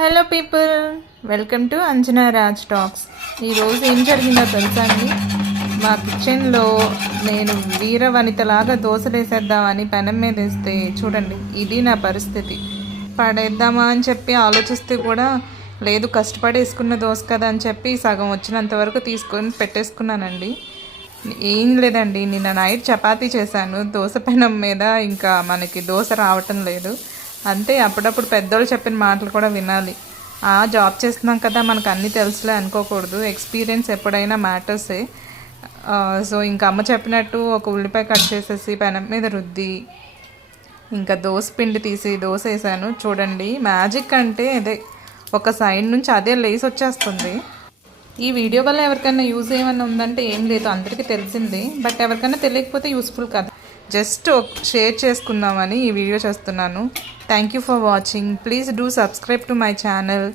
Hello people, welcome to Anjana Raj talks. ఈరోజు ఏం జరిగిందో తెలుసా అండి? మా కిచెన్లో నేను వీర వనితలాగా దోశలు వేసేద్దామని పెనం మీద వేస్తే చూడండి, ఇది నా పరిస్థితి. పడేద్దామా అని చెప్పి ఆలోచిస్తే కూడా లేదు, కష్టపడి వేసుకున్న దోశ కదా అని చెప్పి సగం వచ్చినంత వరకు తీసుకొని పెట్టేసుకున్నానండి. ఏం లేదండి, నిన్న నైట్ చపాతీ చేశాను దోశ పెనం మీద, ఇంకా మనకి దోశ రావటం లేదు. అంతే, అప్పుడప్పుడు పెద్దోళ్ళు చెప్పిన మాటలు కూడా వినాలి. జాబ్ చేస్తున్నాం కదా, మనకు అన్నీ తెలుసులే అనుకోకూడదు. ఎక్స్పీరియన్స్ ఎప్పుడైనా మ్యాటర్సే. సో ఇంకా అమ్మ చెప్పినట్టు ఒక ఉల్లిపాయ కట్ చేసేసి పెనం మీద రుద్ది ఇంకా దోశ పిండి తీసి దోశ వేసాను. చూడండి, మ్యాజిక్ అంటే అదే, ఒక సైడ్ నుంచి అదే లేసి వచ్చేస్తుంది. ఈ వీడియో వల్ల ఎవరికైనా యూజ్ ఏమైనా ఉందంటే ఏం లేదు, అందరికీ తెలిసింది. బట్ ఎవరికైనా తెలియకపోతే యూస్ఫుల్ కదా, జస్ట్ షేర్ చేసుకుందామని ఈ వీడియో చేస్తున్నాను. Thank you for watching. Please do subscribe to my channel.